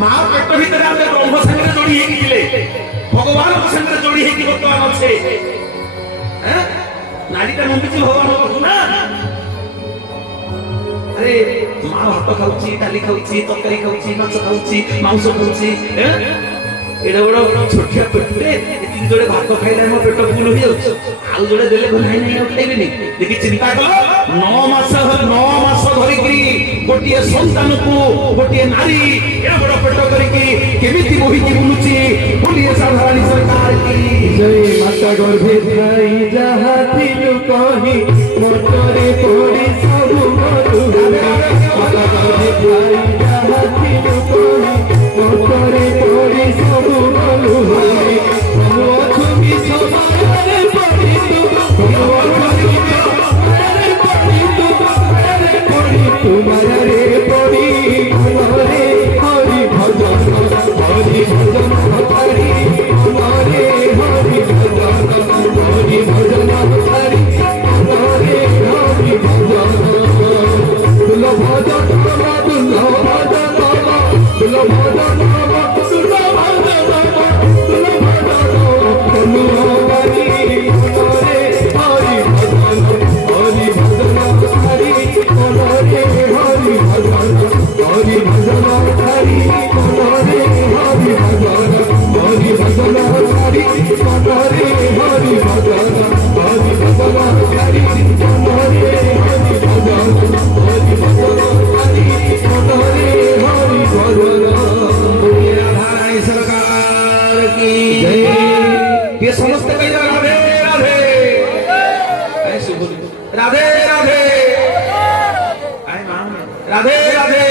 माँ पेट भीतर आमे ब्रह्म संगे जोड़ी हेकिले भगवान संगे जोड़ी हेकि वर्तमान अच्छे हैं नारीटा नंदिची भगवान को ना अरे माँ भात खाऊची डाली खाऊची तरकारी खाऊची माछ खाऊची मांस खाऊची एडा बड़ छोटिया पेटे एति जोड़े भात खाइले मो पेट फुल हो जाउछ आउ जोड़े देले नाही नाही खाइबेनी देखि चिंता कलो 9 मास धरि कि गोटिए संतान को गोटिए नारी एडा बड़ पेट करी कि केमिति बोही कि बुलुची बोलिए साधारण सरकार की जय माता गर्भे ठाई जहा थिलु कहि मोटरे पड़ी सब मधु माता गर्भे ठाई जहा थिलु कहि मोटरे पड़ी सब मधु हम अछुमी समारे पड़ी तू तुम्हारे पड़ी हमारे हरि भजन हरि भजन हरि हमारे हरि भजन हरि भजन हरि हमारे हरि भजन तुल भजन तुल भजन तुल भजन तुल ये समस्त कही राधे राधे ऐसे बोली राधे राधे आए मां राधे राधे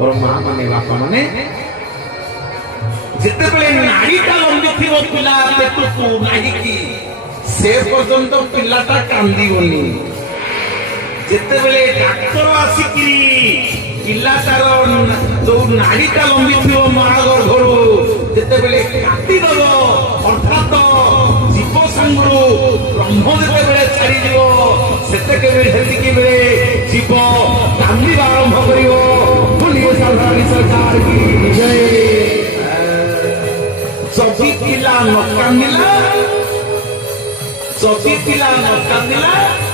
और मां माने बापा माने जिते बेले नाड़ीटा लंबी थी वो पिला पेटू नाड़ी की से पर्यंत पिलाटा कांदीबनी जिते बेले डाक्टर आसिकी पिलाटार जो नाड़ीटा लंबी थी माँ गर्भरू जिते बेले काटी दब अर्थात जीव संगरू ब्रह्म जिते बेले छाड़ी जीव जीव कांदा आरंभ कर बोलिए साधारण सरकार की जय जदि पिला न कांदिला जदि पिला न कांदिला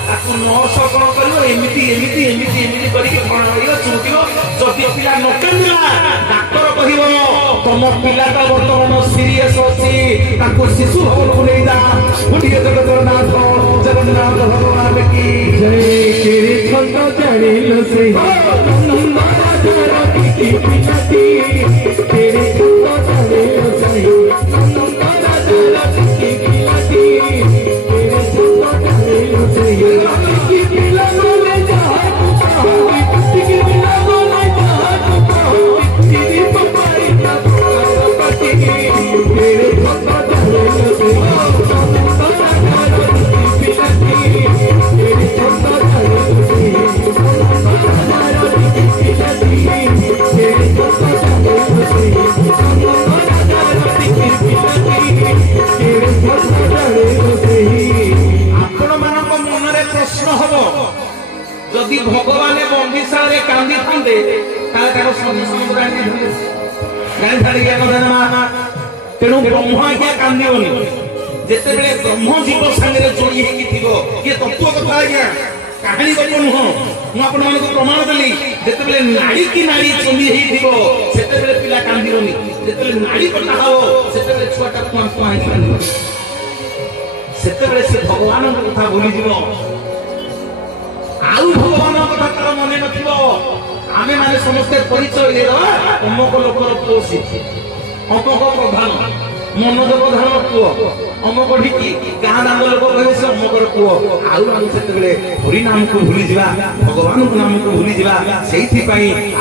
ताकू नर्स कौन कर एमती एमती एमती एमती करके कौन कर चुटियो जदि पिला न कांदिला डाक्टर कहिबो तुम पिलाटा वर्तमान सीरियस अछि ताकू शिशु भवन को ले जा बोलिए जगन्नाथ भगवान की जय तेरे छंद जानिल से तेरे छंद जानिल से जदि भगवान बंदिशाले कांदी थांदे तेणु ब्रह्म आज्ञा कांदीबनी जिते बेले ब्रह्म जीव संगे जोड़ी हो किए तत्व कथा आज्ञा कहानी गप नुह मुझे प्रमाण देली जिते बेले नाड़ी की नाड़ी चंदी होते बेले पिला कांदीबनी जिते नाड़ी कटा हम से छुआटा कुआ कुआ कांदी से भगवान कथा भूलीज आउ भगवान कथा तार मन न आमे माने समस्ते परिचय दे अमुक लोकर पुओ सी अमुक प्रधान मनोज प्रधान पुओ अमुक ढिकी गाँ दांड लोक कहे से अमुकर पुओ आउ से हरि नाम को भूली जा भगवान को नाम को भूली जा से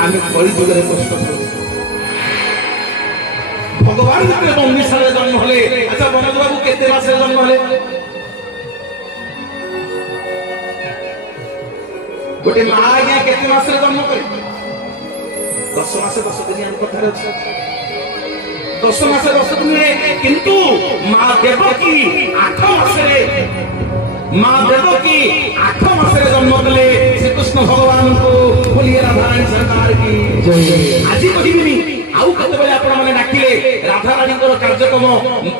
आम कली जुगे कष्ट भगवान बंदिशाले जन्म हेले अच्छा मनोज बाबू केते मास जन्म हेले गोटे माँ आज्ञा केते मास जन्म करे 10 मास 10 दिन कथा अछि 10 मास 10 दिन किंतु माँ देवकी 8 मास माँ देवकी 8 मास जन्म देले श्री कृष्ण भगवान को बोलिए राधा सरकार की আজি কহিবিনি আউ কেতবেলে আপন মানে ডাকিলে রাধা রানীଙ୍କର କାର୍ଯ୍ୟକ୍ରମ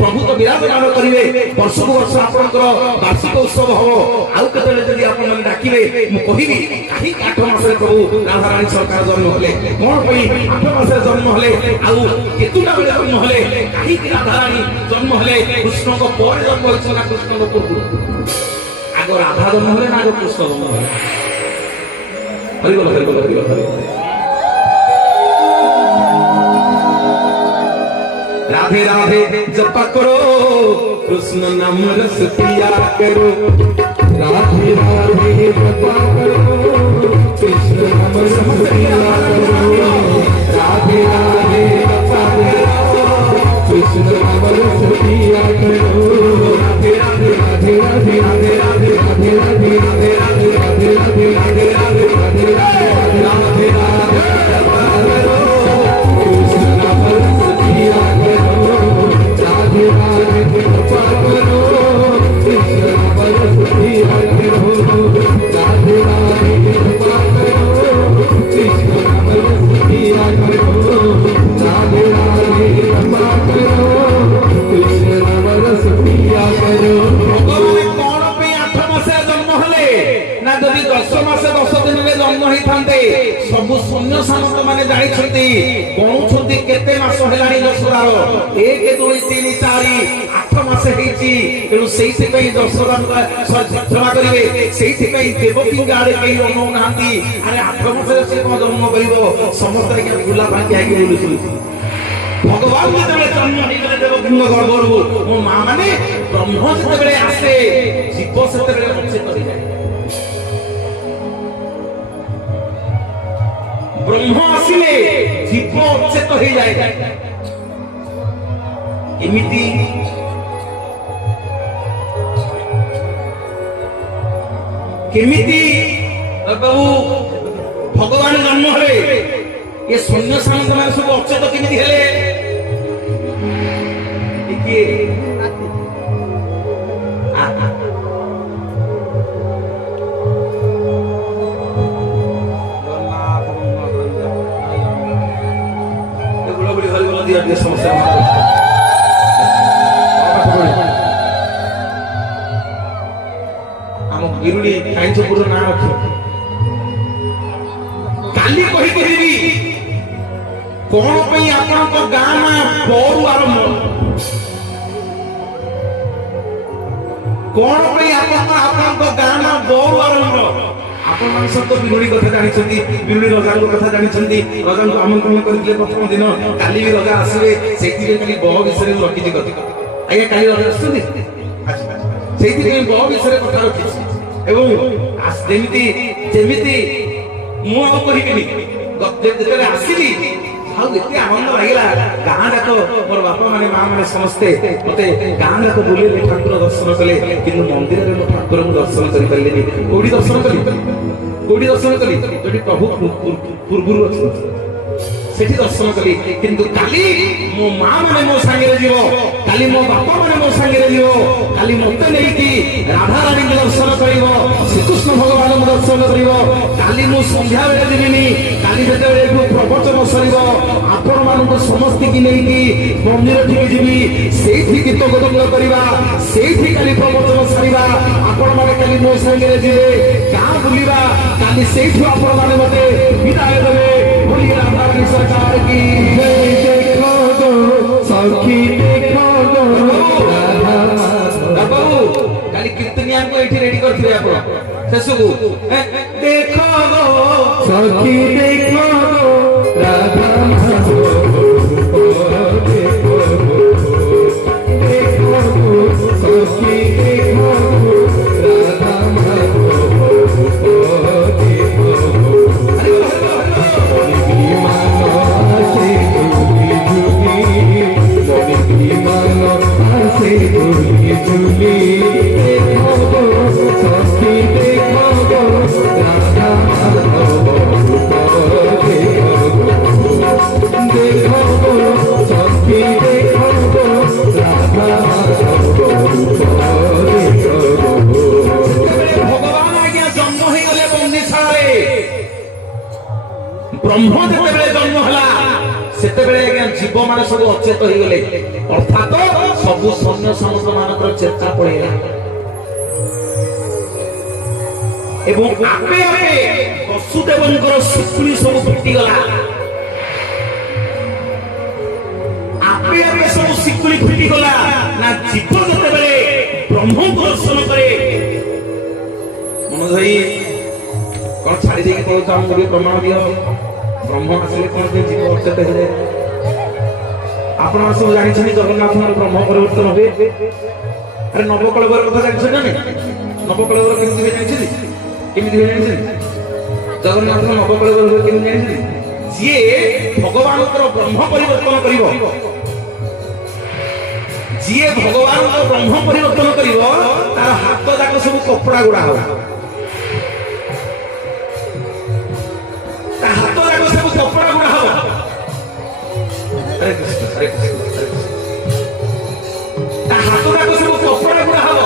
ପ୍ରଭୁ ତ ବିରାଜମାନ କରିବେ ବର୍ଷକୁ ବର୍ଷ ଆପଣଙ୍କର ବାର୍ଷିକ ଉତ୍ସବ ହବ ଆଉ କେତେବେଳେ ଯଦି ଆପଣ ମାନେ ଡାକିବେ ମୁଁ କହିବି କାହିଁକି 8 ମାସରେ ପ୍ରଭୁ ରାଧା ରାଣୀ ସରକାର ଜନ୍ମ ହେଲେ କଣ ପାଇଁ 8 ମାସରେ ଜନ୍ମ ହେଲେ ଆଉ କେତୁଟା ବେଳେ ଜନ୍ମ ହେଲେ କାହିଁକି ରାଧା ରାଣୀ ଜନ୍ମ ହେଲେ କୃଷ୍ଣଙ୍କ ପରେ ଜନ୍ମ ହୋଇଛି ନା କୃଷ୍ଣଙ୍କ ପୂର୍ବରୁ ଆଗ ରାଧା ଜନ୍ମ ହେଲେ ନା ଆଗ କୃଷ୍ଣ ଜନ୍ମ ହେଲେ ହରିବଲ ହରିବଲ ହରିବଲ ହରିବଲ राधे राधे जपा करो कृष्ण नाम रस पिया करो राधे राधे जपा करो कृष्ण नाम रस पिया करो राधे राधे जपा करो कृष्ण नाम रस पिया करो राधे राधे राधे राधे राधे राधे राधे राधे राधे राधे राधे राधे राधे राधे राधे राधे राधे कृष्ण नाम रस पिया करो राधे राधे जपा करो कृष्ण नाम रस पिया करो राधे राधे जपा करो कृष्ण नाम रस पिया करो राधे राधे जपा करो कृष्ण नाम रस पिया करो भगवान कौन पे 8 मासे जन्म हले ना जदि 10 मासे 10 दिन रे जन्म होई थांते सब शून्य सामंत माने जाई छथि कोन छथि केते मास हेलानी दशरार 1 2 3 4 8 मासे हेची तेनु सेइसे पई दशरार क्षमा करिवे सेइसे पई देवकी गाड़े केई अनु नांती अरे 8 मासे से कोन जन्म करिवो समस्त के गुला भांगी आके बोलुछु भगवान जेतेबेले जन्म हेइले देवकींग गर्भरु मो मां माने ब्रह्म जेतेबेले आसे जीव सेतेबेले बचे करि जाय ब्रह्म आसिले जीव अचेत हो जाए एमिति केमिति बाबू भगवान जन्म हेले ये शून्य सामंत माने सब अचेत केमिति हेले देखिए समस्या आम गिरुड़ी काईचपुर ना रख काली कही कहबी कौन पे आपन गाँ ना बोरु आरंभ कौन पे आपन गाँ ना बोरु आरंभ आपण मान सब तो बिरुड़ी कथा जानिछंती बिरुड़ी रजा कथा जानिछंती रजा को आमंत्रण करथिले प्रथम दिन काली भी रजा आसीबे सेति काली बहु विषय रखिति कथि आया काली रजा आछथि सेति के बहु विषय कथा रखिछि एवं आस जेमिति मु आ कहिबिनी जेतेले आसीली हाउ एते आनंद लागिला गाँ जाक मोर बापा माने मां माने समस्ते मते गाँ जाक बुलेले ठाकुर दर्शन कले किंतु मंदिर रे मो ठाकुर दर्शन करि पालेनी कोडी दर्शन कली जोटी प्रभु पूर्वरु अछि सेठी दर्शन कली किंतु काली मो मां माने मो संगे जीवो काली मो बापा माने मो संगे जीवो काली मते नै कि राधा रानी दर्शन करिवो श्री कृष्ण भगवान दर्शन करिवो काली मो संध्या बेले दिबिनी काली जेते बेले प्रवचन सरिवो आपण मानको समस्त कि नै कि मंदिर ठीक जिबी सेठी गीत गोदंग करिवा सेठी काली प्रवचन सरिवा आपण माने काली मो संगे जिवे गाँ बुलिवा काली सेठी आपण माने मते विदाय देबे बोली राधा रानी सरकार की देखो गो सखी देखो गो राधा बाबू काली कीर्तनिया को एठी रेडी करथिबे आपण सेसुगु देखो गो सखी देखो गो राधा देखो गो सखी देखो गो राधा देखो गो राधा ମାନେ ସବୁ ଅଚେତ ହେଇଗଲେ ଅର୍ଥାତ ସବୁ ସୈନ୍ୟ ସାମନ୍ତ ମାନଙ୍କର ଚେତା ପଳେଇଲା ଏବଂ ଆପେ ଆପେ ବସୁଦେବଙ୍କର ଶିକୁଳି ସବୁ ଫିଟିଗଲା ଆପେ ଆପେ ସବୁ ଶିକୁଳି ଫିଟିଗଲା ନା ଜୀବ ଯେତେବେଳେ ବ୍ରହ୍ମଙ୍କୁ ଦର୍ଶନ କରେ ମନ ଧରି କଣ ଛାଡ଼ି ଦେଇକି କହୁଛ ଆମକୁ ଟିକେ ପ୍ରମାଣ ଦିଅ ବ୍ରହ୍ମ ଆସିଲେ କଣ ଯେ ଜୀବ ଅଚେତ ହେଇଯାଏ ଆପଣ ସବୁ ଜାଣିଛନ୍ତି ଜଗନ୍ନାଥଙ୍କର ବ୍ରହ୍ମ ପରିବର୍ତ୍ତନ ହୁଏ ଆରେ ନବକଳେବର କଥା ଜାଣିଛନ୍ତି ନା ନାଇଁ ନବକଳେବର କେମିତି ହୁଏ ଜାଣିଛନ୍ତି କେମିତି ହୁଏ ଜାଣିଛନ୍ତି ଜଗନ୍ନାଥଙ୍କ ନବକଳେବର ହୁଏ କେମିତି ଜାଣିଛନ୍ତି ଯିଏ ଭଗବାନଙ୍କର ବ୍ରହ୍ମ ପରିବର୍ତ୍ତନ କରିବ ଯିଏ ଭଗବାନଙ୍କର ବ୍ରହ୍ମ ପରିବର୍ତ୍ତନ କରିବ ତାର ହାତ ଯାକ ସବୁ କପଡ଼ା ଗୁଡା ହବ ତା ହାତ ଯାକ ସବୁ କପଡ଼ା ଗୁଡା ହବ ହରେ କୃଷ୍ଣ ହରେ କୃଷ୍ଣ ତା ହାତ ଯାକ ସବୁ କପଡ଼ା ଗୁଡା ହବ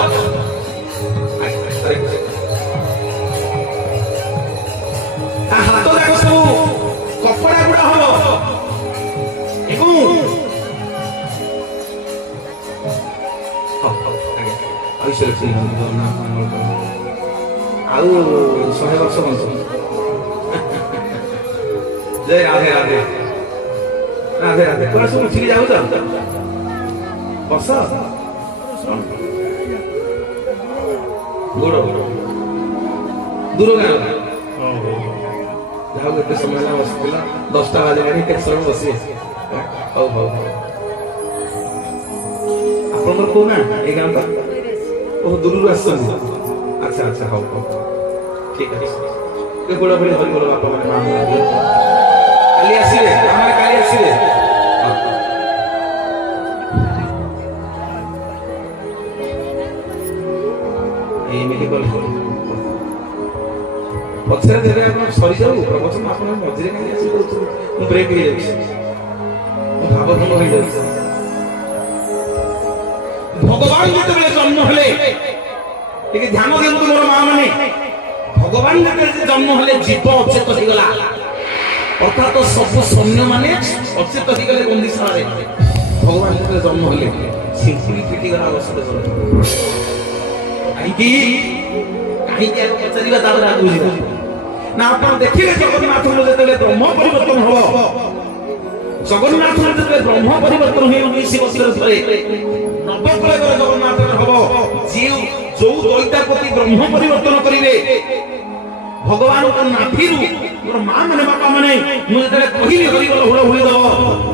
ହରେ କୃଷ୍ଣ ତା ହାତ ଯାକ ସବୁ କପଡ଼ା ଗୁଡା ହବ ଏବଂ ଆଉ 100 ବର୍ଷ ବଞ୍ଚ ଜୟ ରାଧେ ରାଧେ ରାଧେ ରାଧେ ପୁରା ସବୁ ଉଠିକି ଯାଉଛ ବସ ଗୋଡ଼ ଦୂର ଗାଁ ଯାହା କେତେ ସମୟ ହେଲା ବସିଥିଲା 10ଟା ବାଜିଲାଣି କେତେ ସମୟ ବସିବେ ହଉ ହଉ ଆପଣଙ୍କର କୋଉ ନା ଏଇ ଗାଁ ଟା ବହୁତ ଦୂରରୁ ଆସିଛନ୍ତି ଆଚ୍ଛା ଆଚ୍ଛା ହଉ ହଉ ଠିକ ଅଛି ଗୋଡ଼ ଭଳି ହରିବୋଲ ବାପା ମାନେ ମା କାଲି ଆସିବେ ଆମର କାଲି ଆସିବେ ଏମିତି କଲେ ପଛରେ ଯେବେ ଆପଣ ସରିଯାଉ ପ୍ରବଚନ ଆପଣ ମଝିରେ କାହିଁକି ଆସି ଦଉଛନ୍ତି ମୁଁ ବ୍ରେକ୍ ହେଇଯାଉଛି ମୁଁ ଭାବଭଙ୍ଗ ହେଇଯାଉଛି ଭଗବାନ ଯେତେବେଳେ ଜନ୍ମ ହେଲେ ଟିକେ ଧ୍ୟାନ ଦିଅନ୍ତୁ ମୋର ମା ମାନେ ଭଗବାନ ଯେତେବେଳେ ଜନ୍ମ ହେଲେ ଜୀବ ଅଚେତ ହେଇଗଲା ଅର୍ଥାତ ସବୁ ସୈନ୍ୟ ମାନେ ଅଚେତ ହେଇଗଲେ ବନ୍ଦିଶାଳାରେ ଭଗବାନ ଯେତେବେଳେ ଜନ୍ମ ହେଲେ ଶିଙ୍କୁଳି ଫିଟିଗଲା ବସୁଦେବ କାହିଁକି କାହିଁକି ଆଗ ପଚାରିବା ତାପରେ ଆଗକୁ ଯିବା ନା ଆପଣ ଦେଖିଲେ ଜଗନ୍ନାଥଙ୍କର ଯେତେବେଳେ ବ୍ରହ୍ମ ପରିବର୍ତ୍ତନ ହବ ଜଗନ୍ନାଥଙ୍କର ଯେତେବେଳେ ବ୍ରହ୍ମ ପରିବର୍ତ୍ତନ ହୁଏ 19 ବର୍ଷରେ ଥରେ ନବକଳେବର ଜଗନ୍ନାଥଙ୍କର ହବ ଯିଏ ଯୋଉ ଦୈତାପତି ବ୍ରହ୍ମ ପରିବର୍ତ୍ତନ କରିବେ ଭଗବାନଙ୍କ ନାଭିରୁ ମୋର ମା ମାନେ ବାପା ମାନେ ମୁଁ ଯେତେବେଳେ କହିଲି ହରିବୋଲ ହୁଳ ହୁଳି ଦବ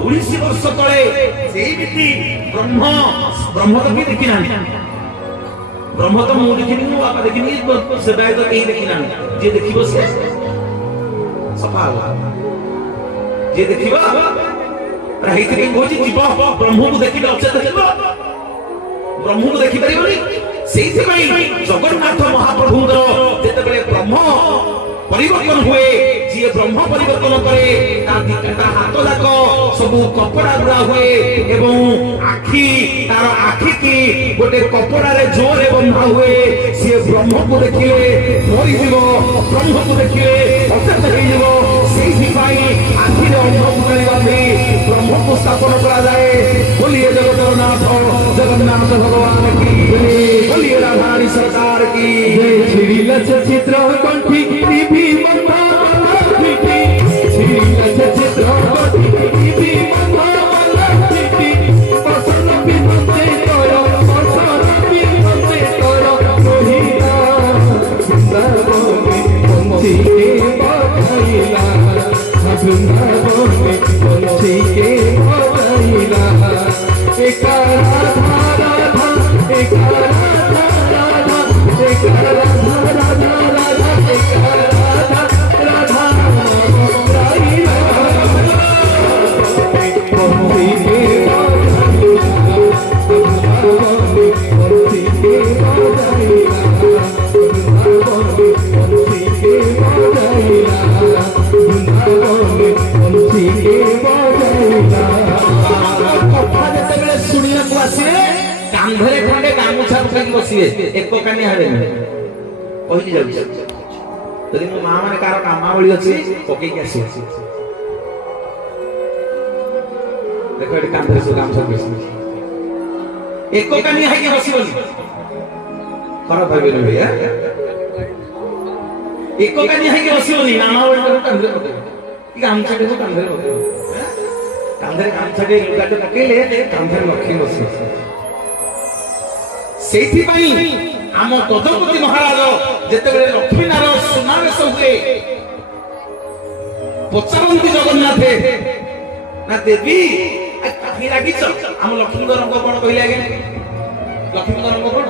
19 ବର୍ଷ ତଳେ ଯେମିତି ବ୍ରହ୍ମ ତ ବି ଦେଖି ନାହାନ୍ତି ବ୍ରହ୍ମ ତ ମୁଁ ଦେଖିନି ମୋ ବାପା ଦେଖିନି ସେବାୟ ତ କେହି ଦେଖି ନାହାନ୍ତି ଯିଏ ଦେଖିବ ସେ ସଫା ହବ ଯିଏ ଦେଖିବ ହେଇଥିପାଇଁ କହୁଛି ଯିବ ବ୍ରହ୍ମକୁ ଦେଖିଲେ ଅଚେତ ଯିବ ବ୍ରହ୍ମକୁ ଦେଖିପାରିବନି ସେଇଥିପାଇଁ ଜଗନ୍ନାଥ ମହାପ୍ରଭୁଙ୍କର ଯେତେବେଳେ ବ୍ରହ୍ମ ପରିବର୍ତ୍ତନ ହୁଏ ଯିଏ ବ୍ରହ୍ମ ପରିବର୍ତ୍ତନ କରେ ତା ହାତ ଯାକ ସବୁ କପଡ଼ା ଗୁଡା ହୁଏ ଏବଂ ତାର ଆଖିକି ଗୋଟେ କପଡ଼ାରେ ଜୋରରେ ବନ୍ଧା ହୁଏ ସିଏ ବ୍ରହ୍ମକୁ ଦେଖିଲେ ମରିଯିବ ବ୍ରହ୍ମକୁ ଦେଖିଲେ ଅଚେତ ହେଇଯିବ ସେଇଥିପାଇଁ ଆଖିରେ ଅନ୍ଧକୁ ମିଳିବାଧି ବ୍ରହ୍ମକୁ ସ୍ଥାପନ କରାଯାଏ ବୋଲିଏ ଜଗନ୍ନାଥ ଭଗବାନ की बोलिए राधारी सरकार की श्री चित्र कंठी भी मंदा श्री चित्र कंठी भी मंदा पसंद भी बंदे करो पसंद भी बंदे करो मोहिना सुंदर बोले पंछी के बधाईला सुंदर बोले पंछी के बधाईला एक राधा राधा एक राधा राधा एक राधा राधा राधा एक राधा राधा राधा पंछी के শুনিବାକୁ ଆସିବେ କାନ୍ଧରେ ଖଣ୍ଡେ ଗାମୁଛା ପକାଇକି ବସିବେ ଏକ କାନି ହାରେ କହିକି ଯାଉଛି ଯଦି ମୋ ମା ମାନେ କାହାର କାମାବଳି ଅଛି ପକେଇକି ଆସିବେ ଦେଖ ଏଠି କାନ୍ଧରେ ସବୁ ଗାମୁଛା ବେଶୀ ଏକ କାନି ହେଇକି ବସିବନି ଖରାପ ଭାବିବନି ଭାଇ ଏକ କାନି ହେଇକି ବସିବନି ନାନା ବେଳକୁ କାନ୍ଧରେ ପକେଇବ କି ଗାମୁଛାଟାକୁ କାନ୍ଧରେ ପକେଇବ କାନ୍ଧରେ ଗାମୁଛାଟେ ଲୁଗାଟେ ପକେଇଲେ କାନ୍ଧରେ ଲକ୍ଷ୍ମୀ ବସିବ ସେଇଥିପାଇଁ ଆମ ଗଜପତି ମହାରାଜ ଯେତେବେଳେ ଲକ୍ଷ୍ମୀ ନାରାୟଣ ସୁନାବେଶ ହୁଏ ପଚାରନ୍ତି ଜଗନ୍ନାଥ ନା ଦେବୀ କାହିଁ ରାଗିଛ ଆମ ଲକ୍ଷ୍ମୀଙ୍କ ରଙ୍ଗ କଣ କହିଲେ ଆଜ୍ଞା ଲକ୍ଷ୍ମୀଙ୍କ ରଙ୍ଗ କଣ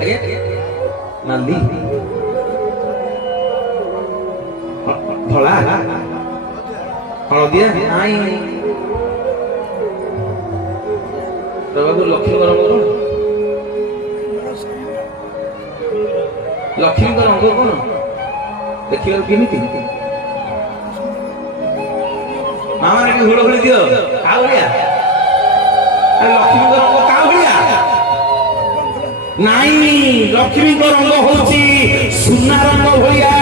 ଆଜ୍ଞା ନାଲି ଧଳା ହଳଦିଆ ନାଇଁ ବାବୁ ଲକ୍ଷ୍ମୀଙ୍କ ରଙ୍ଗ କଣ ଲକ୍ଷ୍ମୀଙ୍କ ରଙ୍ଗ କଣ ଦେଖିବାକୁ କେମିତି ମାମା ଟିକେ ହୁଳହୁଳି ଦିଅ କାଉ ଭଳିଆ ଲକ୍ଷ୍ମୀଙ୍କ ରଙ୍ଗ କାଉ ଭଳିଆ ନାଇଁ ଲକ୍ଷ୍ମୀଙ୍କ ରଙ୍ଗ ହଉଛି ସୁନା ରଙ୍ଗ ଭଳିଆ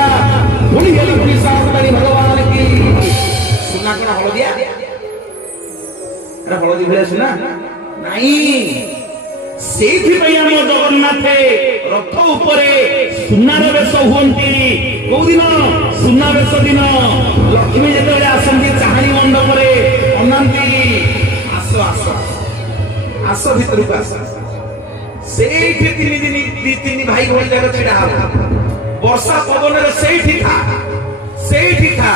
ଭୁଲି ଗଲି ଭୁଲି ସାରି ଭଗବାନ କି ସୁନା କଣ ହଳଦିଆ ହଳଦୀ ଭଳିଆ ସୁନା ନାଇଁ ସେଇଥିପାଇଁ ଆମ ଜଗନ୍ନାଥ ରଥ ଉପରେ ସୁନାର ବେଶ ହୁଅନ୍ତି କୋଉ ଦିନ ସୁନାବେଶ ଦିନ ଲକ୍ଷ୍ମୀ ଯେତେବେଳେ ଆସନ୍ତି ଚାହାଣୀ ମଣ୍ଡପରେ ଅନାନ୍ତି ଆସ ଆସ ଆସ ଭିତରକୁ ଆସ ସେଇଠି ଦି ତିନି ଭାଇ ଭଉଣୀ ଯାକ ଛିଡା ହବ ବର୍ଷା ପବନରେ ସେଇଠି ଥା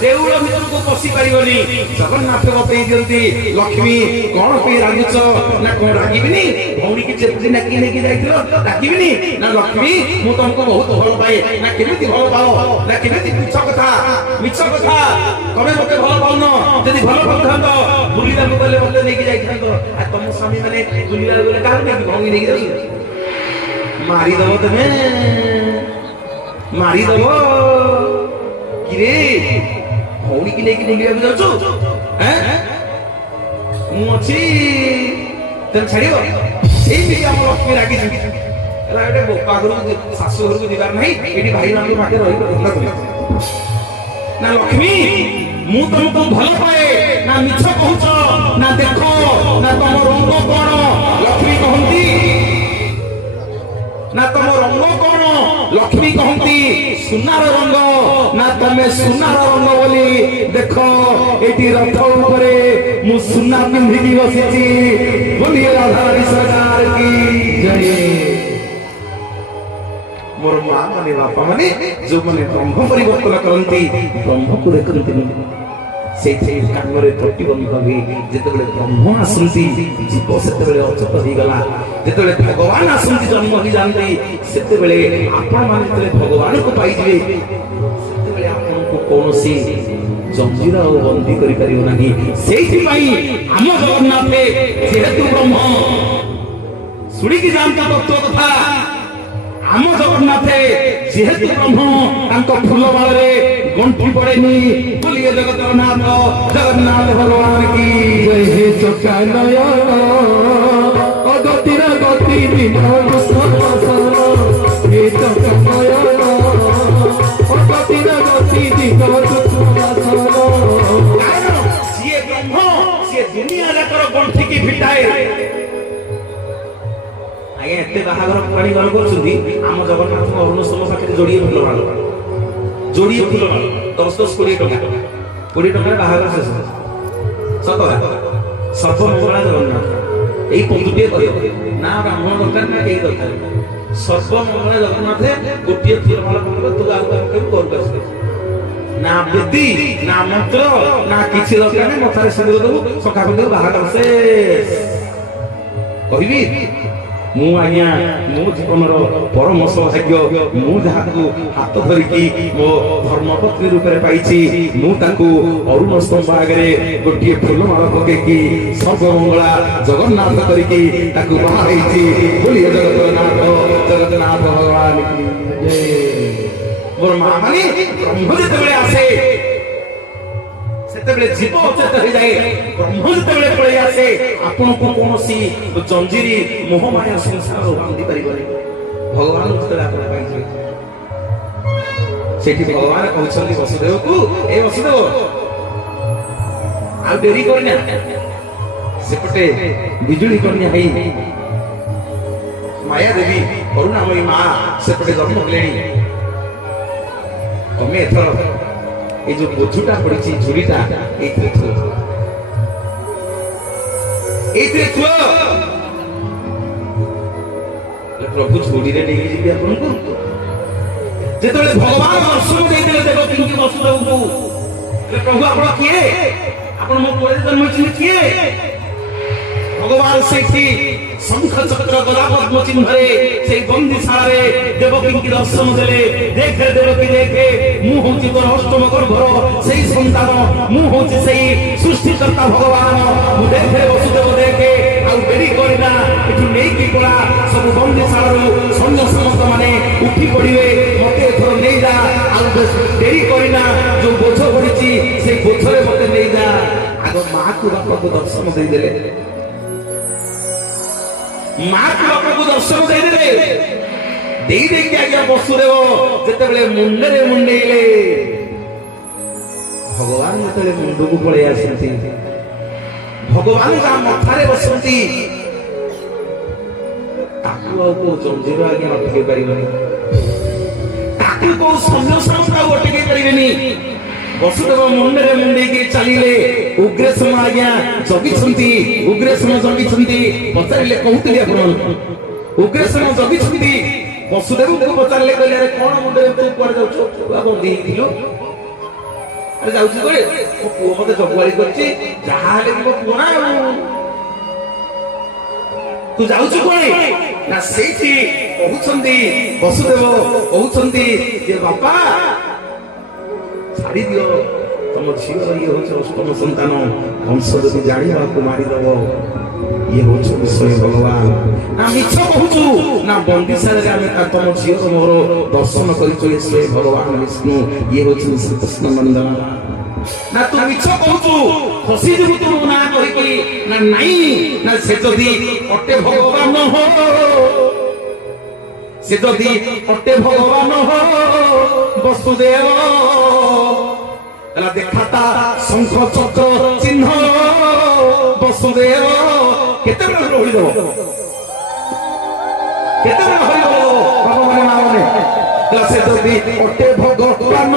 ଦେଉଳ ଭିତରକୁ ପଶି ପାରିବନି ଜଗନ୍ନାଥ ବତେଇ ଦିଅନ୍ତି ଲକ୍ଷ୍ମୀ କଣ ପାଇଁ ରାଗୁଛ ନା କଣ ରାଗିବିନି ଭଉଣୀକି ଯେମିତି ନାକି ନେଇକି ଯାଇଥିଲ ରାଗିବିନି ନା ଲକ୍ଷ୍ମୀ ମୁଁ ତମକୁ ବହୁତ ଭଲ ପାଏ ନା କେମିତି ଭଲ ପାଅ ନା କେମିତି ମିଛ କଥା ତମେ ମତେ ଭଲ ପାଉନ ଯଦି ଭଲ ପାଉଥାନ୍ତ ବୁଲିବାକୁ ଗଲେ ମତେ ନେଇକି ଯାଇଥାନ୍ତ ଆଉ ତମ ସ୍ୱାମୀ ମାନେ ବୁଲିବାକୁ ଗଲେ କାହାକୁ ନେଇକି ଭଉଣୀ ନେଇକି ଯାଉଛ ମାରିଦବ ତମେ ମାରିଦବ କିରେ ଭଉଣୀ କି ନେଇକି ବୁଲିବାକୁ ଯାଉଛୁ ମୁଁ ଅଛି ତେଣୁ ଛାଡିବ ସେଇଠି ଆମ ଲକ୍ଷ୍ମୀ ରାଗିଛି ଏଟେ ବୋପା ଘରକୁ ଶାଶୁ ଘରକୁ ଯିବାର ନାହିଁ ଏଠି ଭାଇ ମାନଙ୍କ ପାଖରେ ରହିବ ନା ଲକ୍ଷ୍ମୀ ମୁଁ ତମକୁ ଭଲ ପାଏ ନା ମିଛ କହୁଛ ନା ଦେଖ ନା ତମ ରଙ୍ଗ କଣ ଲକ୍ଷ୍ମୀ କହନ୍ତି ନା ତମ ରଙ୍ଗ କଣ ଲକ୍ଷ୍ମୀ କହନ୍ତି ସୁନାର ରଙ୍ଗ ନା ତମେ ସୁନାର ରଙ୍ଗ ବୋଲି ଦେଖ ଏଠି ରଥ ଉପରେ ମୁଁ ସୁନା ପିନ୍ଧିକି ବସିଛି ବୋଲି ରାଧାରାଣୀ ସରକାର କି ଜୟ ମୋର ମା ମାନେ ବାପା ମାନେ ଯୋଉମାନେ ବ୍ରହ୍ମ ପରିବର୍ତ୍ତନ କରନ୍ତି ବ୍ରହ୍ମକୁ ଦେଖନ୍ତି ସେଇଠି କାନରେ ପ୍ରତିବନ୍ଧ ହୁଏ ଯେତେବେଳେ ବ୍ରହ୍ମ ଆସନ୍ତି ଜୀବ ସେତେବେଳେ ଅଚେତ ହେଇଗଲା ଯେତେବେଳେ ଭଗବାନ ଆସନ୍ତି ଜନ୍ମ ହେଇଯାନ୍ତି ସେତେବେଳେ ଆପଣମାନେ ଯେତେବେଳେ ଭଗବାନଙ୍କୁ ପାଇଯିବେ ସେତେବେଳେ ଆପଣଙ୍କୁ କୌଣସି ଜଞ୍ଜିର ଆଉ ବନ୍ଦୀ କରିପାରିବ ନାହିଁ ସେଇଥିପାଇଁ ଆମ ଜଗନ୍ନାଥ ଯେହେତୁ ବ୍ରହ୍ମ ଶୁଣିକି ଯାଆନ୍ତି ତତ୍ତ୍ୱ କଥା ଆମ ଜଗନ୍ନାଥ ଯେହେତୁ ବ୍ରହ୍ମ ତାଙ୍କ ଫୁଲମାଳରେ ଗଣ୍ଠି ପଡେନି ବୋଲିଏ ଜଗନ୍ନାଥ ଭଗବାନ କି ଜୟ ହେ ଚକାନୟ ଅଗତିର ଗତି ବିନୋଦ ହେ ଚକାନୟ ଅଗତିର ଗତି ବିନୋଦ ସିଏ ବ୍ରହ୍ମ ସିଏ ଦୁନିଆ ଯାକର ଗଣ୍ଠିକି ଫିଟାଏ ଆଜ୍ଞା ଏତେ ବାହାଘର ପାଣି ଘର କରୁଛନ୍ତି ଆମ ଜଗନ୍ନାଥଙ୍କ ଅରୁଣସ୍ତମ୍ଭ ପାଖରେ ଯୋଡ଼ିଏ ଫୁଲ ମାଳ 10-10 20 ଟଙ୍କାରେ ବାହାଘର ଶେଷ ସତ ସର୍ବମଙ୍ଗଳା ଜଗନ୍ନାଥ ଏଇ ପନ୍ଦୁଟିଏ କହିବ ନା ବ୍ରାହ୍ମଣ ଦରକାର ନା କେହି ଦରକାର ସର୍ବମଙ୍ଗଳା ଜଗନ୍ନାଥ ଗୋଟିଏ ଫୁଲ ମାଳ ପକେଇବ ତୁ ଆଉ କାହାକୁ ଘରକୁ ଆସିବେ ନା ବେଦି ନା ମନ୍ତ୍ର ନା କିଛି ଦରକାର ନାହିଁ ମଥାରେ ସିନ୍ଦୁର ଦେବୁ ସଖା କରିଦେବୁ ବାହାଘର ଶେଷ କହିବି ମୁଁ ଆଜ୍ଞା ମୋ ଜୀବନର ପରମ ସୌଭାଗ୍ୟ ମୁଁ ଯାହାକୁ ହାତ ଧରିକି ମୋ ଧର୍ମପତ୍ନୀ ରୂପରେ ପାଇଛି ମୁଁ ତାଙ୍କୁ ଅରୁଣ ସ୍ତମ୍ଭ ଆଗରେ ଗୋଟିଏ ଫୁଲମାଳ ପକେଇକି ସର୍ବମଙ୍ଗଳା ଜଗନ୍ନାଥ କରିକି ତାକୁ ବାହା ହେଇଛି ବୋଲି ଜଗନ୍ନାଥ ଭଗବାନ ମୋର ମା ମାନେ ବ୍ରହ୍ମ ଯେତେବେଳେ ଆସେ ସେତେବେଳେ ଜୀବ ଅଚେତ ହେଇଯାଏ ବ୍ରହ୍ମ ଯେତେବେଳେ ପଳେଇ ଆସେ ଆପଣଙ୍କୁ କୌଣସି ଜଞ୍ଜିରି ମୋହମାୟା ସଂସାର ବାନ୍ଧି ପାରିବନି ଭଗବାନ ଯେତେବେଳେ ଆପଣ ପାଇଯିବେ ସେଠି ଭଗବାନ କହିଛନ୍ତି ବସୁଦେବକୁ ଏ ବସୁଦେବ ଆଉ ଡେରି କରିନା सेपटे बिजुली कन्या है माया देवी करुणामयी माँ सेपटे जन्म कले तमें एथर ये जो बोझुटा पड़ी झुरीटा प्रभु झुरी रे नहीं जी आपको जेतले भगवान दर्शन देइले देवकी की वसुदेव को प्रभु आपण किए आपण मो कोरे जन्म चिन्ह किए भगवान सेठी शंख चक्र गदा पद्म चिन्हरे से बंदीशाला रे देवकी की दर्शन देले देखे देवकी देखे मु होची तोर अष्टम गर्भर सेई संतान मु होची सेई सृष्टिकर्ता भगवान मु देखे वसुदेव देखे आ बेरी करिना एठु नेई की कोला सब बंदीशाला रो सैन्य समस्त माने उठी पड़िवे मते थोर नेई जा आ देरी करिना जो बोझ पड़िची से बोझरे मते नेई जा आगो मां को बापा को दर्शन दे देले मां को बापा को दर्शन दे देले देई दे के आज्ञा वसुदेव जेतेबेले मुंडरे मुंडेले भगवान जेतेबेले मुंडू को पळे आसंती भगवान का मथारे बसंती ताकू को जंजीर आज्ञा अटके परिबनी ताकू को सैन्य संस्था अटके परिबनी वसुदेव मुंडरे मुंडे के चलिले उग्रसेन आज्ञा जगिछंती उग्रसेन जगिछंती पचारिले कहउतली आपण उग्रसेन जगिछंती वसुदेव को पचारिले कहले अरे कोन मुंडरे तू पर जाउछो बाबू देइथिलो अरे जाउछ करे ओ पुओ मते जगवारी करछि जहा हेले कि पुओ ना तू जाउछ कोने ना सेठी कहउछंती वसुदेव कहउछंती जे बापा छाड़ी दियो तुम झील ये हूँ अष्टम संतान वंश जदि जाना को मारिदेव ये हूँ स्वयं भगवान ना मिछ कहूँ ना बंदीशाला तुम झील मोर दर्शन कर स्वयं भगवान विष्णु ये हूँ श्रीकृष्ण नंदन ना तू मिछ कहूँ हसी जीव तू ना कही ना नहीं ना से जदि अटे भगवान हो से जदि अटे भगवान हो वसुदेव देखाता शंख चक्र चिन्ह वसुदेव केते रही दो केते रही दो भगवान नामने से जदि अटे भगवान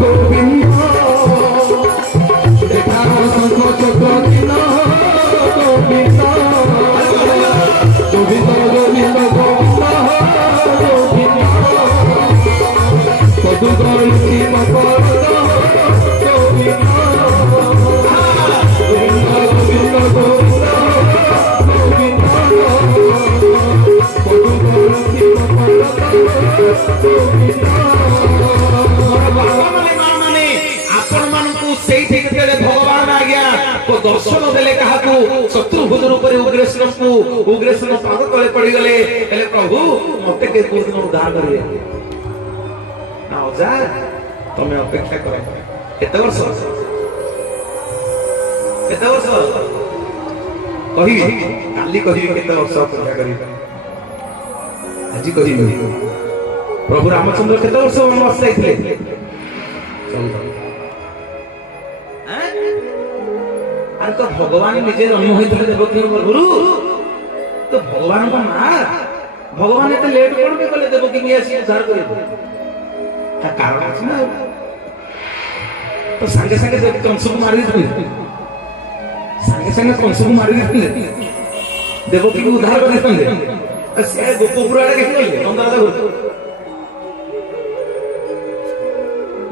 गोविंद देखा शंख चक्र चिन्ह गोविंद गोविंद गोविंद गोविंद पदु गणति मकर भगवान आज्ञा दर्शन देले कहाकू शत्रुभुज रूप उग्रसेन को उग्रसेन पाद तले पड़ी गले प्रभु मते के कोन उद्धार करिए ना ओजा तमे अपेक्षा कर केते वर्ष कहि काली कहि केते वर्ष अपेक्षा करी आज कहि प्रभु रामचंद्र केते वर्ष वनवास जाइथिले तो भगवान निजे जन्म होते देवकी गुरु तो भगवान का मां भगवान एते लेट कोन के कले देवकी के आसी उद्धार करे ता कारण अछि ना तो संगे संगे जब कंस को मारि दिले संगे कंस को मारि दिले देवकी को उद्धार कर देते से गोपपुर आड़े के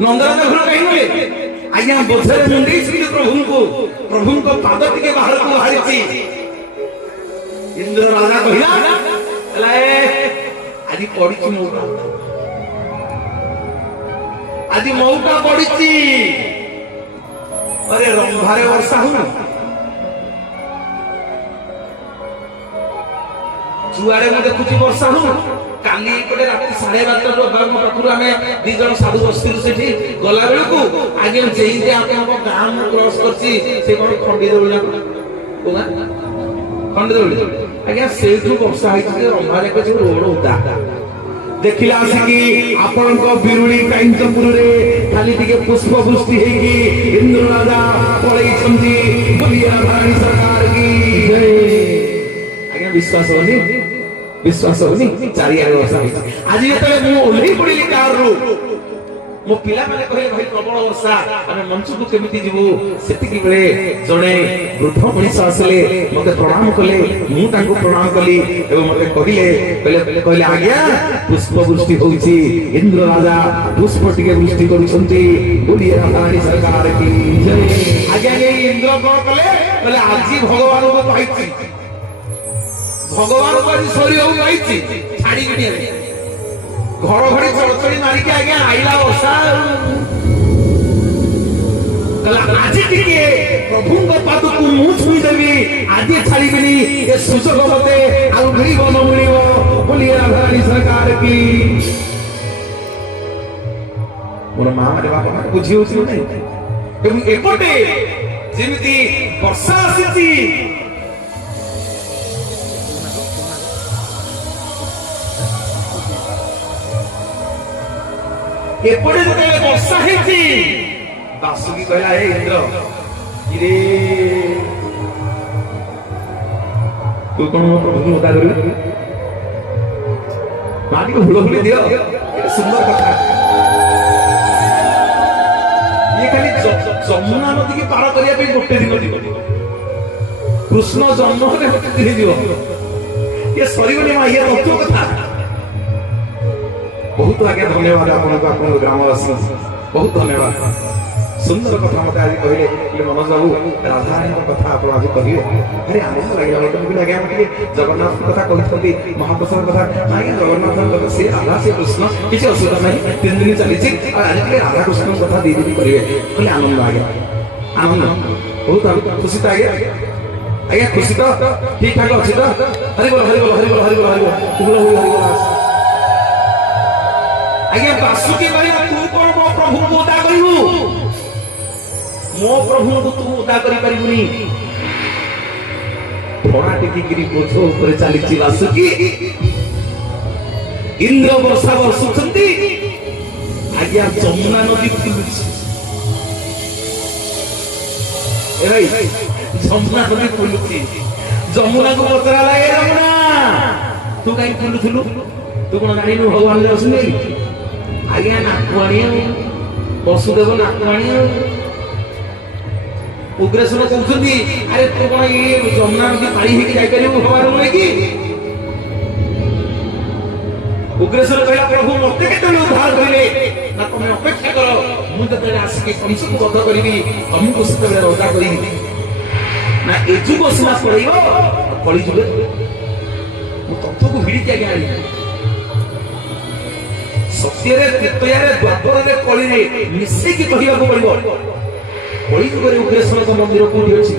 नंदराजा घर कहीं गले आज्ञा बोधरे मुंडे प्रभु को पाद टिके बाहर को बाहरी इंद्र राजा कहिला आज पड़ी मौका आज मौका पड़ी अरे रंभारे वर्षा हो जुआड़े मैं देखुची वर्षा हो काली पटे रात 12:30 बाबा पाखुर आमे दी जण साधु बस्तिरु सेठी गला बेल को आगे जेई जे आपन को गाम में क्रॉस करची से कोन खंडी दौड़ना कोना खंडी दौड़ आगे सेठु वर्षा हाई जे रंभारे के जो रोड उदा देखिला आसिकी आपन को बिरुड़ी कांचपुर रे खाली टिके पुष्प वृष्टि हेगी इंद्र राजा पळई छंदी बोलिया रानी सरकार की जय। आगे विश्वास होनी चारिया वर्षा आज जेतले मु ओल्ही पडिली कार रो मो पिला माने कहे भाई प्रबल वर्षा आमे मंच को केमिति जीवु सेतिकी बेले जणे वृद्ध मनीष आसले मते प्रणाम कले मु तांको प्रणाम कली एवं मते कहले आज्ञा पुष्प वृष्टि होउची इंद्र राजा पुष्प टिके वृष्टि करूछंती बोलिए रानी सरकार की जय। आज्ञा के इंद्र को कहले आजी भगवान को पाइछि भगवान को आज सरी हो पाइछि छाड़ी बिटिया घर घड़ी चढ़चड़ी मारिक आज्ञा आईला ओषा आज टिके प्रभु पाद को मु छुई देवी आज छाड़बी ए सुजोग मते आउ मिल न मिल बोलिए रानी सरकार की मोर माँ मारे बापा बुझी हो एपटे जेमिति वर्षा आसी एपटे जते वर्षा हेची बासुकी कहला हे इंद्र इरे तू कोन मो प्रभु उदा करियो माटी को हुलो दियो ये सुंदर कथा ये खाली जमुना नदी की पार करिया पे गोटे दिन दियो कृष्ण जन्म होले गोटे दिन दियो ये सरीबनी मा ये तत्व कथा बहुत आगे धन्यवाद आपको आपन ग्रामवासी बहुत धन्यवाद सुंदर कथा मत आज कहले मनोज बाबू राधा रानी कथा आप आज कहिए अरे आनंद लागला मत भी लगे मत जगन्नाथ कथा कहथि महाप्रसाद कथा नाही जगन्नाथ कथा से राधा से कृष्ण किसी असुविधा नहीं 3 दिन चली छी आज के राधा कृष्ण कथा दी दी करिवे कहले आनंद आ गया आनंद बहुत खुशी था आगे खुशी तो ठीक ठाक अछि तो हरि बोल हरि बोल हरि बोल हरि बोल हरि बोल हरि बोल आगे बासुकी कहला तू कोन मो प्रभु को उदा करिवु मो प्रभु को तू उदा करि परिबुनी थोड़ा टिकी गिरी बोझ ऊपर चली छी बासुकी इंद्र वर्षा वर्षुचंती आगे जमुना नदी बुलुची ए भाई जमुना नदी बुलुची जमुना को पतरा लागे जमुना तू काई बुलुथुलु तू कोन जानि नु भगवान रे असुनी आज्ञा नाकुआणी वसुदेव नाकुआणी उग्रेश्वर कहते अरे तू कौन ये जमुना नदी पारी होगी जाकर भगवान नुहे कि उग्रेश्वर कहला प्रभु मत के उद्धार करें ना तुम अपेक्षा कर मुझे आसिक कंस को बध करी तुमको से रजा करी ना एजुग सीमा पड़ो कली जुगे तत्व को भिड़ी आज्ञा सत्यरे त्रेतयारे द्वापरे कलिरे मिसे की कहिया को पड़िबो कली जुगरे उग्रेश्वर को मंदिर कोठी अछि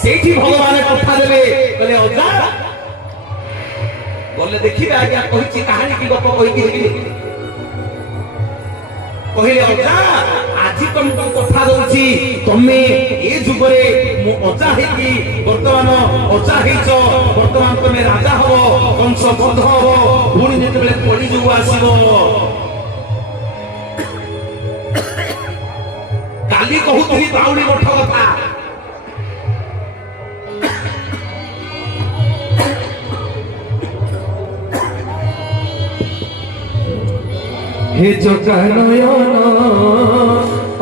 सेठी भगवान कथा देबे कहले अजा बोले देखिबे आज्ञा कहिछि कहानी की गप कहि कि कहले अजा आजि तुमको कथा दउछि तमे ए जुगरे मो अजा हेकी वर्तमान अजा हेछ वर्तमान तमे राजा हो वंश बद्ध हो पुणी जेतेबेले कली जुग आसीबो काली कहूतही बाउली मठ कथा हे चोका नयन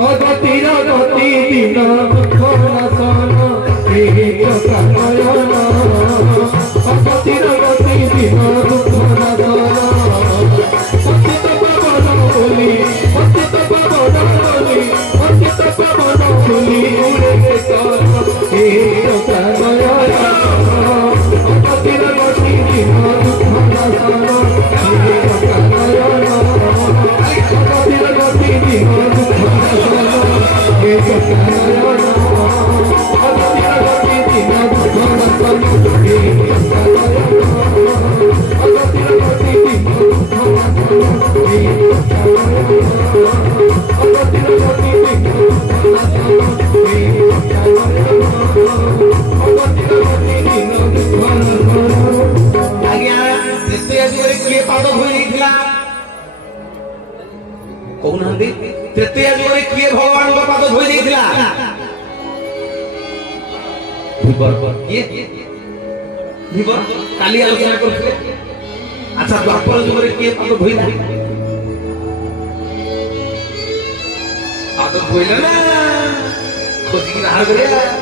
अगतिर गति दिन दुखनाशन हे चोका नयन अगतिर गति दिन दुखनाशन पतित पवन बोली पतित पवन बोली पतित पवन बोली उड़े हे चोका नयन अगतिर गति दिन दुखनाशन हे चोका नयन It's a କହୁନାହାନ୍ତି ତ୍ରେତୟା ଯୁଗରେ କିଏ ଭଗବାନଙ୍କ ପାଦ ଧୋଇ ଦେଇଥିଲା? କିଏ? ଧୀବର। କାଲି ଆଲୋଚନା କରୁଥିଲେ। ଆଚ୍ଛା ଦ୍ୱାପର ଯୁଗରେ କିଏ ପାଦ ଧୋଇଲା? ପାଦ ଧୋଇଲା ନା ଖୋଜିକି ବାହାର କରିବା।